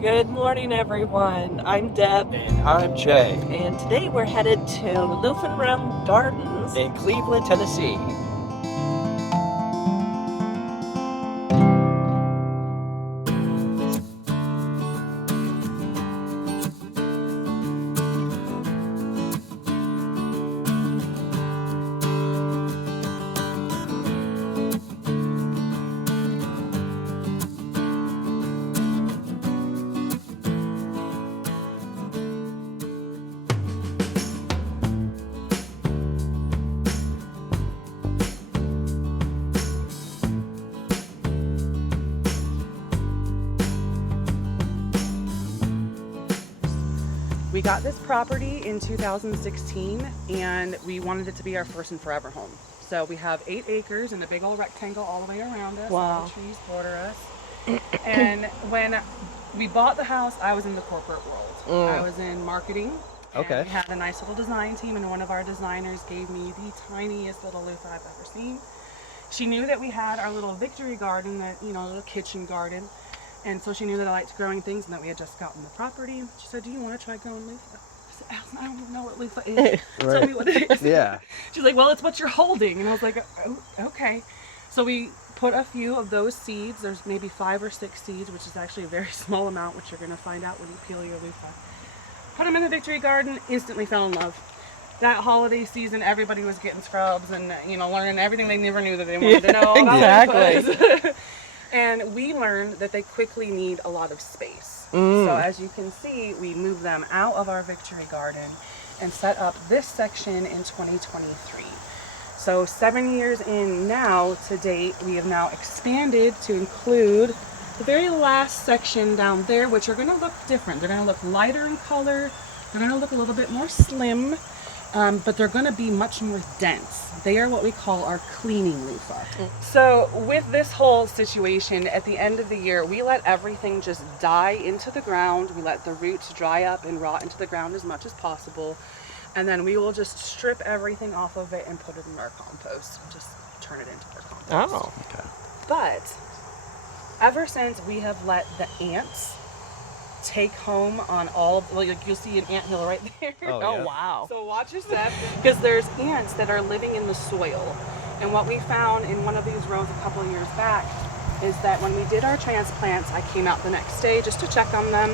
Good morning, everyone. I'm Deb, And I'm Jay and today we're headed to Loof'n Round Gardens. in Cleveland, Tennessee. We got this property in 2016 and we wanted it to be our first and forever home. So we have 8 acres and a big old rectangle all the way around us. Wow. All the trees border us. And when we bought the house, I was in the corporate world. I was in marketing. Okay. We had a nice little design team, and one of our designers gave me the tiniest little loofah I've ever seen. She knew that we had our little victory garden, that little kitchen garden. And so she knew that I liked growing things and that we had just gotten the property. She said, "Do you want to try growing loofah?" I said, "Allison, I don't even know what loofah is. Tell me what it is." Yeah. She's like, "Well, it's what you're holding." And I was like, "Oh, okay." So we put a few of those seeds. There's maybe 5 or 6 seeds, which is actually a very small amount, which you're going to find out when you peel your loofah. Put them in the victory garden, instantly fell in love. That holiday season, everybody was getting scrubs and, learning everything they never knew that they wanted to know about loofahs. And we learned that they quickly need a lot of space. So as you can see, we moved them out of our victory garden and set up this section in 2023. So 7 years in now, to date, we have now expanded to include the very last section down there, which are going to look different. They're going to look lighter in color. They're going to look a little bit more slim. But they're going to be much more dense. They are what we call our cleaning loofah. So with this whole situation, at the end of the year, we let everything just die into the ground. We let the roots dry up and rot into the ground as much as possible. And then we will just strip everything off of it and put it in our compost. Just turn it into our compost. Oh. Okay. But ever since we have let the ants take home on all of, you'll see an anthill right there. Oh, Oh, yeah. wow. So watch your step, because there's ants that are living in the soil. And what we found in one of these rows a couple of years back is that when we did our transplants, I came out the next day just to check on them,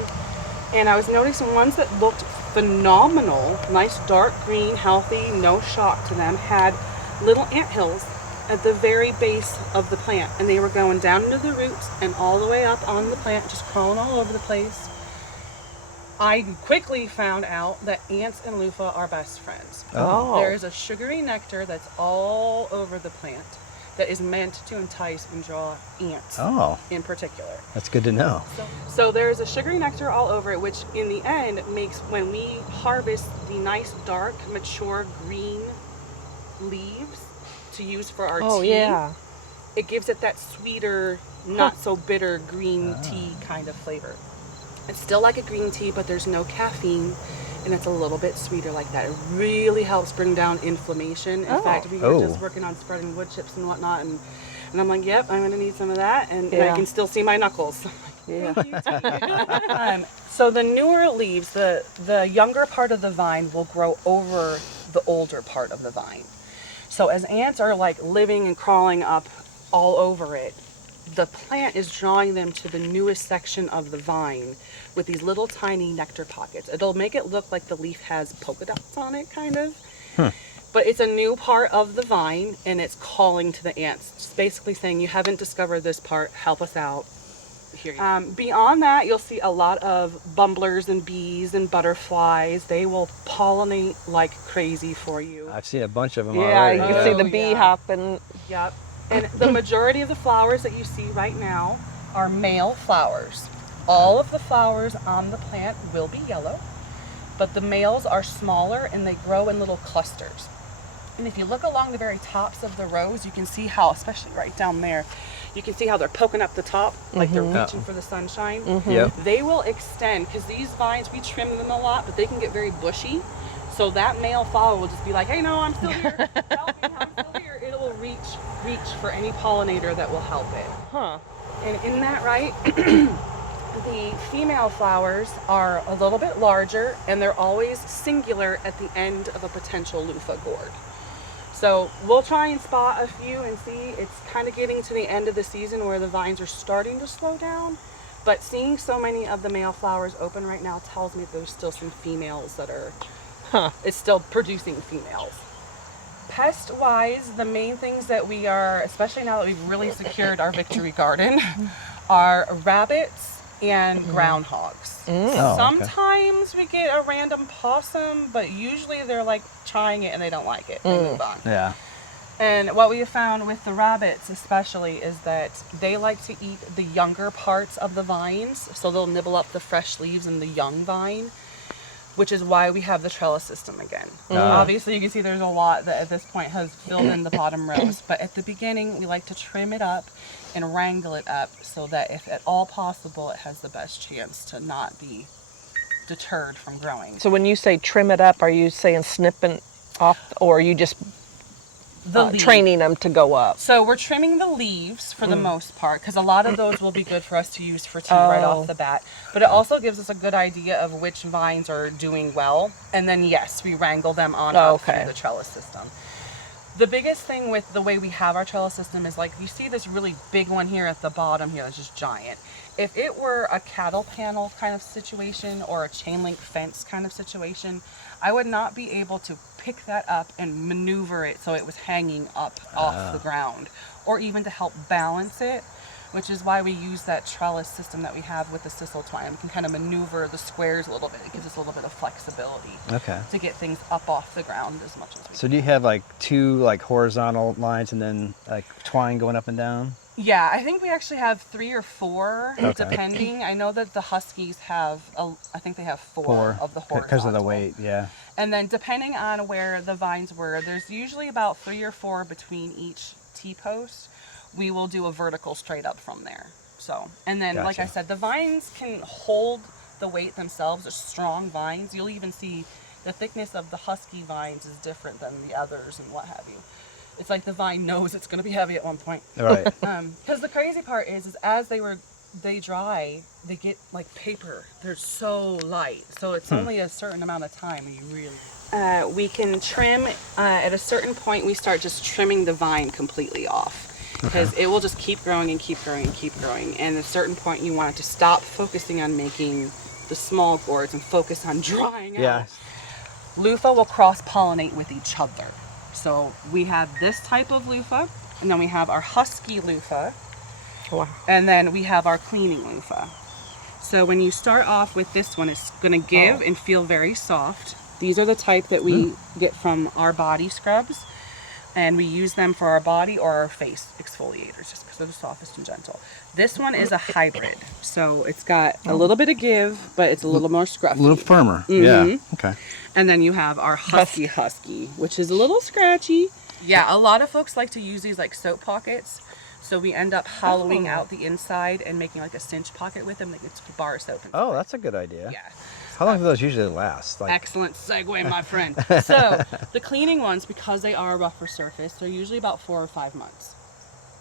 and I was noticing ones that looked phenomenal, nice dark green, healthy, no shock to them, had little anthills at the very base of the plant, and they were going down into the roots and all the way up on the plant, just crawling all over the place. I quickly found out that ants and loofah are best friends. Oh. There is a sugary nectar that's all over the plant that is meant to entice and draw ants in particular. That's good to know. So there's a sugary nectar all over it, which in the end makes, when we harvest the nice dark, mature green leaves to use for our Oh, tea, yeah. it gives it that sweeter, not so bitter green tea kind of flavor. It's still like a green tea, but there's no caffeine, and it's a little bit sweeter like that. It really helps bring down inflammation. In fact, we were just working on spreading wood chips and whatnot, and I'm like, yep, I'm gonna need some of that, and I can still see my knuckles. Yeah. So the newer leaves, the younger part of the vine will grow over the older part of the vine. So as ants are like living and crawling up all over it, the plant is drawing them to the newest section of the vine with these little tiny nectar pockets. It'll make it look like the leaf has polka dots on it, kind of. But it's a new part of the vine, and it's calling to the ants. It's basically saying, you haven't discovered this part, help us out. Here you go. Beyond that, you'll see a lot of bumblers and bees and butterflies. They will pollinate like crazy for you. I've seen a bunch of them Yeah, already. you see the bee hopping. Yep. And the majority of the flowers that you see right now are male flowers. All of the flowers on the plant will be yellow, but the males are smaller and they grow in little clusters. And if you look along the very tops of the rows, you can see how, especially right down there, you can see how they're poking up the top, like they're reaching for the sunshine. Yep. They will extend, because these vines, we trim them a lot, but they can get very bushy. So that male flower will just be like, hey, no, I'm still here. Help me, I'm still here. It will reach for any pollinator that will help it. Huh. And in that, right, the female flowers are a little bit larger, and they're always singular at the end of a potential loofah gourd. So we'll try and spot a few and see. It's kind of getting to the end of the season where the vines are starting to slow down, but seeing so many of the male flowers open right now tells me there's still some females that are, it's still producing females. Pest-wise, the main things that we are, especially now that we've really secured our victory garden, are rabbits and groundhogs. Oh, Sometimes we get a random possum, but usually they're like trying it and they don't like it. They move on. Yeah. And what we have found with the rabbits especially is that they like to eat the younger parts of the vines, so they'll nibble up the fresh leaves in the young vine, which is why we have the trellis system again. Obviously you can see there's a lot that at this point has filled in the bottom rows, but at the beginning we like to trim it up and wrangle it up so that if at all possible it has the best chance to not be deterred from growing. So when you say trim it up, are you saying snipping off, or are you just training them to go up? So we're trimming the leaves for the most part, because a lot of those will be good for us to use for tea right off the bat. But it also gives us a good idea of which vines are doing well. And then yes, we wrangle them on up through the trellis system. The biggest thing with the way we have our trellis system is, like, you see this really big one here at the bottom here that's just giant. If it were a cattle panel kind of situation or a chain link fence kind of situation, I would not be able to pick that up and maneuver it so it was hanging up off the ground, or even to help balance it, which is why we use that trellis system that we have with the sisal twine. We can kind of maneuver the squares a little bit. It gives us a little bit of flexibility to get things up off the ground as much as we can. So do you have like two like horizontal lines and then like twine going up and down? Yeah, I think we actually have 3 or 4, depending. I know that the Huskies have, I think they have 4 of the horizontal. Because of the weight, yeah. And then depending on where the vines were, there's usually about 3 or 4 between each T-post. We will do a vertical straight up from there. So, and then like I said, the vines can hold the weight themselves. They're strong vines. You'll even see the thickness of the Husky vines is different than the others and what have you. It's like the vine knows it's going to be heavy at one point. Right. Because the crazy part is as they dry, they get like paper. They're so light. So it's only a certain amount of time, and you really... we can trim, at a certain point, we start just trimming the vine completely off. Because it will just keep growing and keep growing and keep growing. And at a certain point, you want it to stop focusing on making the small gourds and focus on drying out. Loofah will cross-pollinate with each other. So we have this type of loofah, and then we have our husky loofah, and then we have our cleaning loofah. So when you start off with this one, it's going to give and feel very soft. These are the type that we get from our body scrubs, and we use them for our body or our face exfoliators just because they're the softest and gentle. This one is a hybrid, so it's got a little bit of give, but it's a little more scruffy. A little firmer. Yeah. Okay. And then you have our husky, which is a little scratchy. Yeah, a lot of folks like to use these like soap pockets. So we end up hollowing out the inside and making like a cinch pocket with them. Like it's bar soap. Oh, that's a good idea. Yeah. How long do those usually last? Like... Excellent segue, my friend. So the cleaning ones, because they are a rougher surface, they're usually about 4 or 5 months.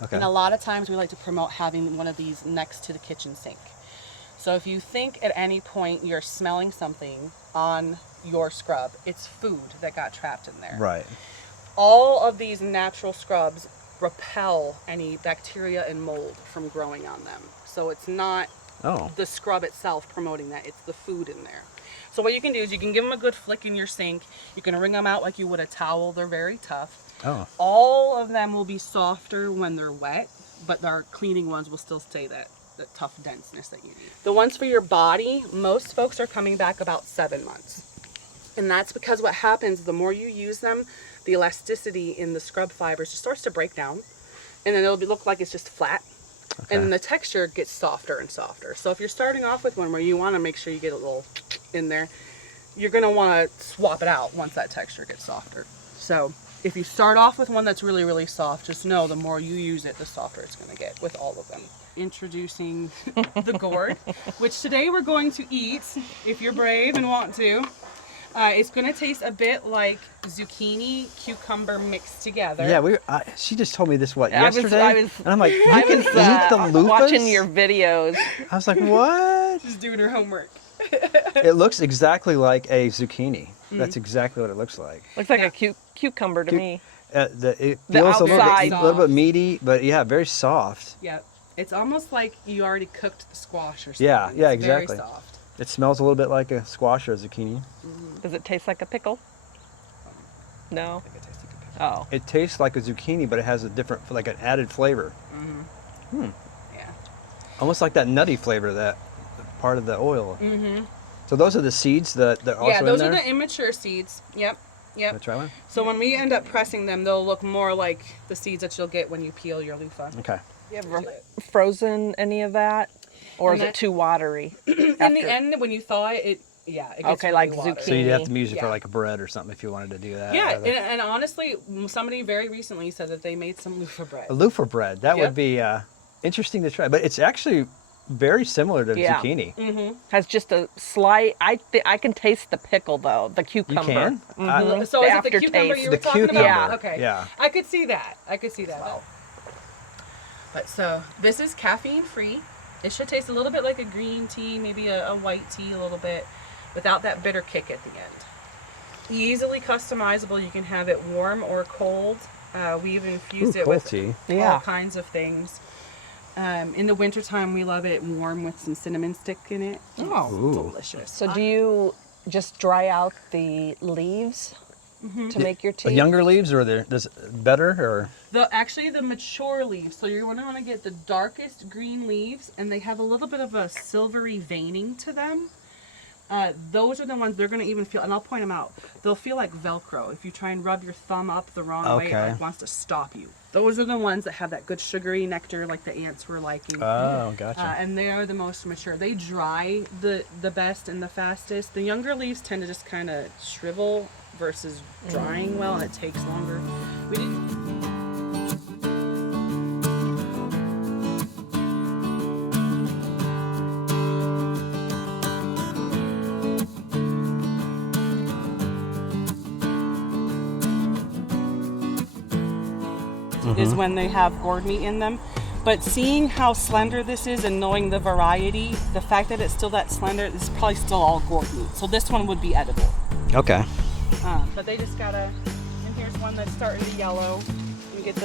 Okay. And a lot of times we like to promote having one of these next to the kitchen sink. So if you think at any point you're smelling something on your scrub, it's food that got trapped in there. Right. All of these natural scrubs repel any bacteria and mold from growing on them. So it's not the scrub itself promoting that, it's the food in there. So what you can do is you can give them a good flick in your sink. You can wring them out like you would a towel. They're very tough. All of them will be softer when they're wet, but our cleaning ones will still stay that tough denseness that you need. The ones for your body, most folks are coming back about 7 months. And that's because what happens, the more you use them, the elasticity in the scrub fibers just starts to break down. And then it'll look like it's just flat. And then the texture gets softer and softer. So if you're starting off with one where you want to make sure you get a little in there, you're going to want to swap it out once that texture gets softer. So if you start off with one that's really, really soft, just know the more you use it, the softer it's going to get with all of them. Introducing the gourd, which today we're going to eat, if you're brave and want to. It's going to taste a bit like zucchini, cucumber mixed together. Yeah, she just told me this, yesterday? And I'm like, you can eat the loofahs? Watching your videos. I was like, what? Just doing her homework. It looks exactly like a zucchini. That's exactly what it looks like. Looks like a cucumber to me. It The feels a outside. little bit meaty, but yeah, very soft. Yep. It's almost like you already cooked the squash or something. Yeah, yeah, It's exactly. Very soft. It smells a little bit like a squash or a zucchini. Does it taste like a pickle? No. I think it tastes like a pickle. Oh. It tastes like a zucchini, but it has a different, like an added flavor. Yeah. Almost like that nutty flavor, that part of the oil. So those are the seeds that are also Yeah, those in are there? the immature seeds. Yep. Can I try one? So when we end up pressing them, they'll look more like the seeds that you'll get when you peel your loofah. Okay. You ever frozen any of that? Or And is it too watery? In the end, when you thaw it, it gets Okay, really like watery. So you'd have to use it for Yeah. like a bread or something if you wanted to do that. Yeah, rather- and honestly, somebody very recently said that they made some loofah bread. A loofah bread. That Yep. would be interesting to try. But it's actually very similar to Yeah. zucchini. Has just a slight. I can taste the pickle though. The cucumber. You can? So The is it the cucumber aftertaste. you were The talking cucumber, about? Okay. yeah. I could see that. But so this is caffeine free. It should taste a little bit like a green tea, maybe a white tea a little bit, without that bitter kick at the end. Easily customizable. You can have it warm or cold. We've infused it cold with tea. Yeah. all kinds of things. In the wintertime, we love it warm with some cinnamon stick in it. Oh, Ooh. delicious. So do you just dry out the leaves to make your tea? The younger leaves, or does better, or Actually the mature leaves. So you're going to want to get the darkest green leaves, and they have a little bit of a silvery veining to them. Those are the ones they're going to even feel, and I'll point them out. They'll feel like Velcro. If you try and rub your thumb up the wrong way, it Okay. like wants to stop you. Those are the ones that have that good sugary nectar, like the ants were liking. Oh, gotcha. And they are the most mature. They dry the best and the fastest. The younger leaves tend to just kind of shrivel versus drying well, and it takes longer. We didn't. Is when they have gourd meat in them. But seeing how slender this is and knowing the variety, the fact that it's still that slender, it's probably still all gourd meat. So this one would be edible. Okay. But they just gotta, and here's one that's starting to yellow. You get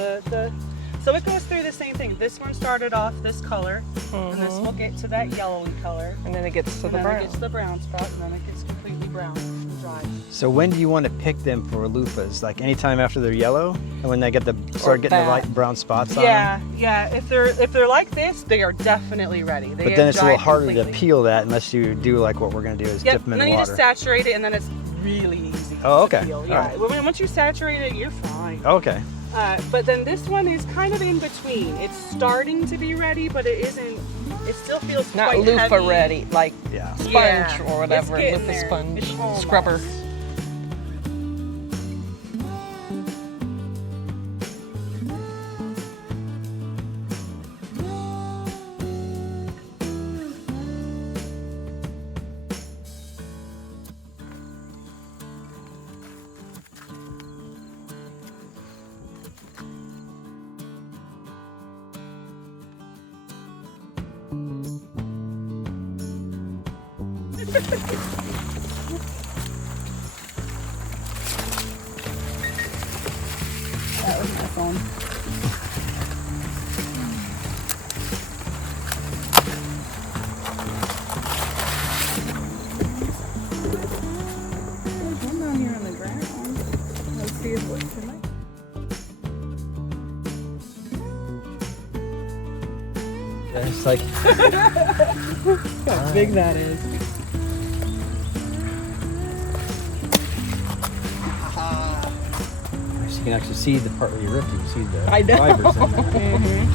so it goes through the same thing. This one started off this color, and this will get to that yellowy color. And then it gets to And the then brown. it gets to the brown spot, and then it gets completely brown and dry. So when do you want to pick them for loofahs? Like anytime after they're yellow, and when they start getting the that. light brown spots on them? Yeah. If they're like this, they are definitely ready. They But then have it's a little dried harder completely. to peel that unless you do like what we're going to do is Yep, dip them and in then you water. just saturate it, and then it's really easy. Oh, to okay. peel. All Yeah. right. Once you saturate it, you're fine. Okay. But then this one is kind of in between. It's starting to be ready, but it isn't. It still feels Not quite loofah heavy. ready, like Yeah. sponge Yeah, or whatever. it's getting Loofah there. sponge. It's almost. Scrubber. That was my phone. There's one down here on the ground. Let's see if what's in it. It's like, How big that is. you can actually see the part where you ripped it. You see the I know. fibers in there.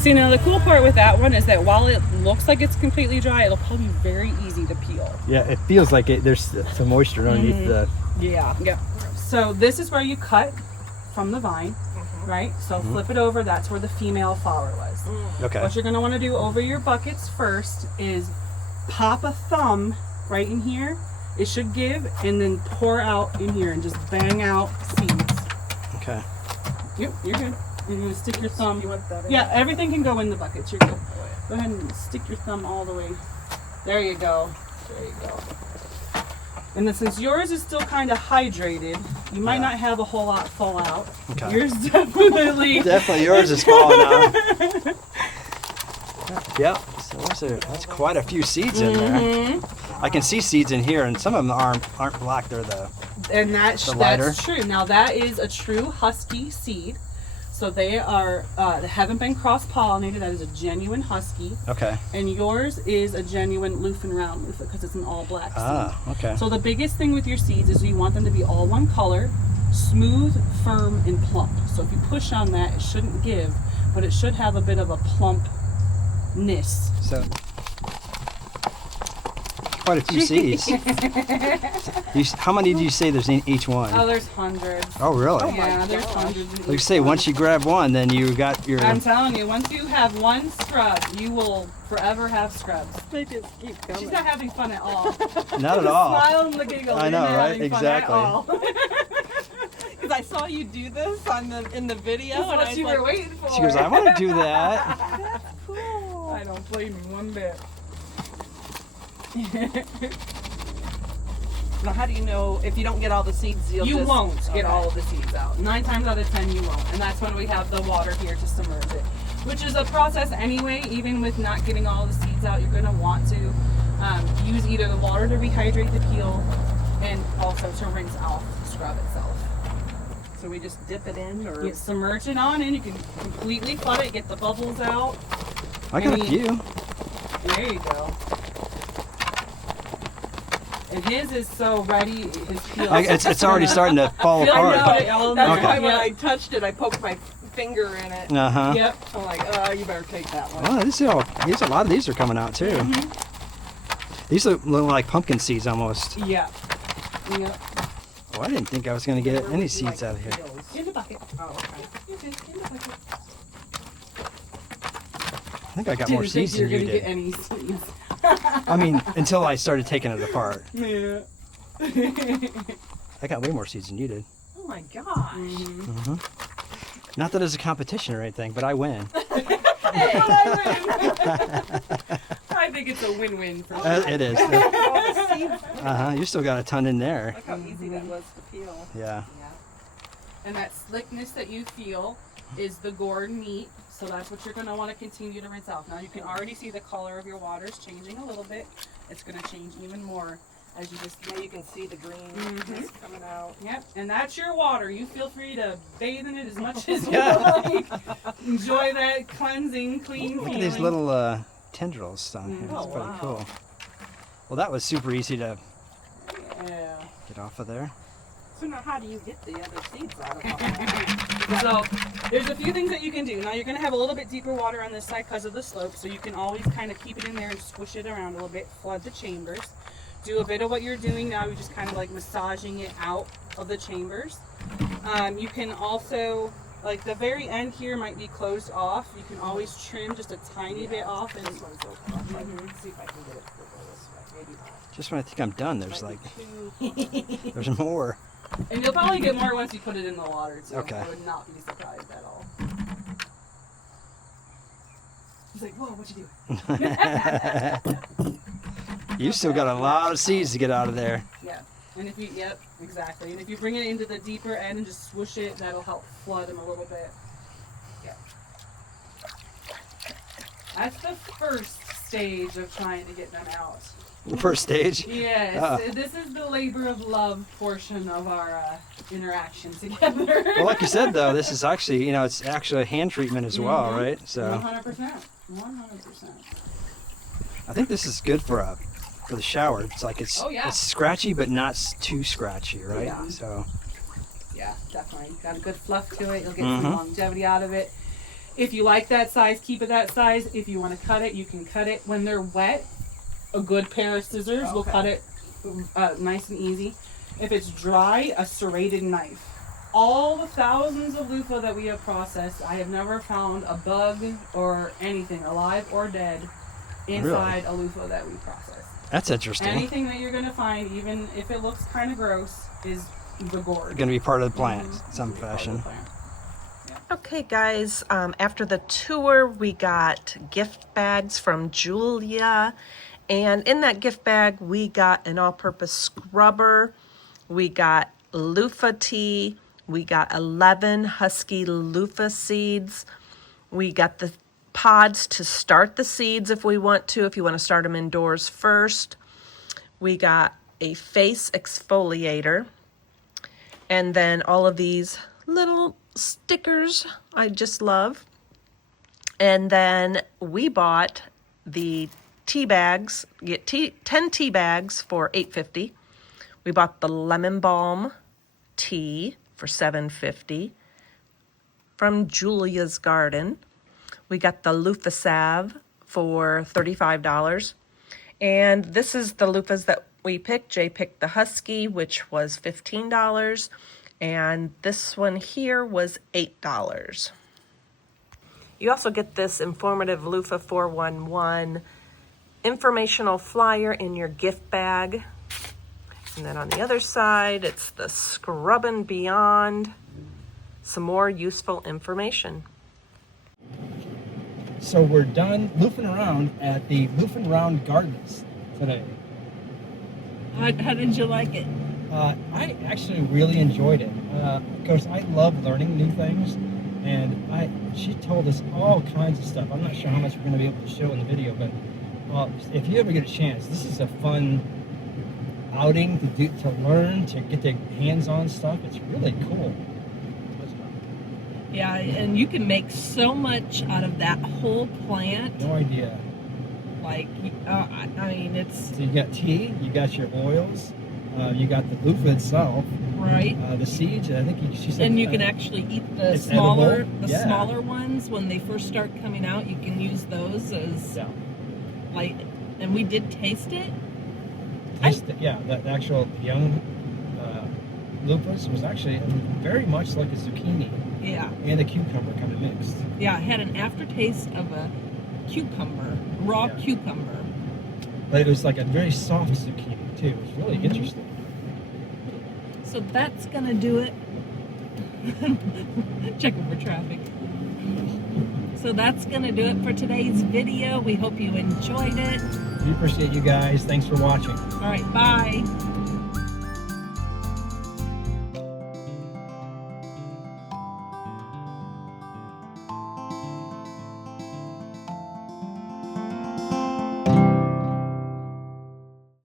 See, now the cool part with that one is that while it looks like it's completely dry, it'll probably be very easy to peel. Yeah, it feels like there's some moisture underneath the. Yeah. Yep. So this is where you cut from the vine, right? So flip it over. That's where the female flower was. Okay. What you're going to want to do over your buckets first is pop a thumb right in here. It should give, and then pour out in here and just bang out seeds. Okay. Yep, you're good. You're going to stick your thumb. You want that in? Yeah, everything can go in the buckets. You're good. Go ahead and stick your thumb all the way There you go. There you go. And then since yours is still kind of hydrated, you might not have a whole lot fall out. Okay. Yours definitely. Definitely yours is falling out. Yep. So that's quite a few seeds in there. I can see seeds in here, and some of them aren't black. They're And that's lighter. true. Now that is a true husky seed. So they are they haven't been cross-pollinated. That is a genuine husky. okay. And yours is a genuine Loof'n Round Loofah because it's an all-black seed. Ah, okay. So the biggest thing with your seeds is you want them to be all one color, smooth, firm, and plump. So if you push on that, it shouldn't give, but it should have a bit of a plumpness. So quite a few seeds. How many do you say there's in each one? Oh, there's hundreds. Oh, really? Yeah, there's hundreds. Like you say, once you grab one, then you got your. I'm telling you, once you have one scrub, you will forever have scrubs. They just keep coming. She's not having fun at all. Not at all. Smile and the giggle. I You're know, not right? having fun Exactly. at all. Because I saw you do this in the video. That's and I what was you like, were waiting for. She goes, I want to do that. That's cool. I don't blame you one bit. Now, how do you know if you don't get all the seeds? You just, won't get okay. all of the seeds out. 9 times out of 10 you won't. And that's when we have the water here to submerge it. Which is a process anyway. Even with not getting all the seeds out, you're going to want to use either the water to rehydrate the peel and also to rinse off the scrub itself. So we just dip it in, or You submerge it on and you can completely flood it, get the bubbles out. I got a few. There you go. And his is so ready, his peel. It's already starting to fall Feel apart. it out. That's Okay. why when I touched it, I poked my finger in it. Uh huh. Yep. I'm like, you better take that one. Well, these a lot of these are coming out too. These look like pumpkin seeds almost. Yeah. Yep. Oh, I didn't think I was going to get any seeds out of here. In the bucket. Oh, okay. Okay, in the bucket. I think I got more Didn't think seeds you were than you gonna get did. any seeds. I mean, until I started taking it apart. Yeah. I got way more seeds than you did. Oh my gosh. Not that it's a competition or anything, but I win. I think it's a win-win for me. It is. All the seeds. You still got a ton in there. Look how easy that was to peel. Yeah. And that slickness that you feel is the gourd meat. So that's what you're going to want to continue to rinse off. Now you can already see the color of your water is changing a little bit. It's going to change even more as you just Now you can see the green coming out. Yep, and that's your water. You feel free to bathe in it as much as you Yeah. like. Enjoy that cleansing, clean Look at feeling. these little tendrils on here. Oh, It's pretty wow. cool. Well, that was super easy to Yeah. get off of there. So now how do you get the other seeds out of it? So there's a few things that you can do. Now you're going to have a little bit deeper water on this side because of the slope, so you can always kind of keep it in there and squish it around a little bit, flood the chambers. Do a bit of what you're doing now. You're just kind of like massaging it out of the chambers. You can also, like the very end here might be closed off. You can always trim just a tiny bit off and This one's open. I'll try to see if I can get it to go this way. Maybe not. Just when I think I'm done, there's like, two. there's more. And you'll probably get more once you put it in the water too. Okay. I would not be surprised at all. He's like, whoa, what you doing? You still got a lot of seeds to get out of there. Yeah. And if you, yep, exactly. And if you bring it into the deeper end and just swoosh it, that'll help flood them a little bit. Yeah. That's the first stage of trying to get them out. The first stage. Yes, Ah. this is the labor of love portion of our interaction together. Well, like you said though, this is actually, it's actually a hand treatment as well, right? So 100%. 100%. I think this is good for the shower. It's like Oh, yeah. it's scratchy but not too scratchy, right? Yeah. So Yeah, definitely. Got a good fluff to it. You'll get Mhm. some longevity out of it. If you like that size, keep it that size. If you want to cut it, you can cut it. When they're wet, a good pair of scissors will Okay. cut it nice and easy. If it's dry, a serrated knife. All the thousands of loofah that we have processed, I have never found a bug or anything, alive or dead, inside a loofah that we process. that's interesting. Anything that you're going to find, even if it looks kind of gross, is the gourd. Going to be part of the plant in some Part of the fashion. plant. Okay, guys, after the tour, we got gift bags from Julia And in that gift bag, we got an all-purpose scrubber. We got loofah tea. We got 11 husky loofah seeds. We got the pods to start the seeds if we want to, if you want to start them indoors first. We got a face exfoliator. And then all of these little stickers I just love. And then we bought the tea bags. You get 10 tea bags for $8.50. We bought the lemon balm tea for $7.50 from Julia's Garden. We got the loofah salve for $35. And this is the loofahs that we picked. Jay picked the husky, which was $15. And this one here was $8. You also get this informative Loofah 411 informational flyer in your gift bag. And then on the other side, it's the Scrub and Beyond, some more useful information. So we're done loofing around at the Loof'n Round Gardens today. How did you like it? I actually really enjoyed it. Of course, I love learning new things, and she told us all kinds of stuff. I'm not sure how much we're going to be able to show in the video, but if you ever get a chance, this is a fun outing to learn, to get the hands-on stuff. It's really cool. Yeah, and you can make so much out of that whole plant. No idea. Like, I mean, it's... So you got tea, you got your oils, you got the loofah itself. Right. The seeds, I think she said... And you can actually eat the smaller ones when they first start coming out. You can use those as... Yeah. Like, and we did taste it. Yeah, the actual young loofahs was actually very much like a zucchini. Yeah. And a cucumber kind of mixed. Yeah, it had an aftertaste of a cucumber, raw cucumber. But it was like a very soft zucchini too. It was really interesting. So that's gonna do it. Checking for traffic. So that's gonna do it for today's video. We hope you enjoyed it. We appreciate you guys. Thanks for watching. All right, bye.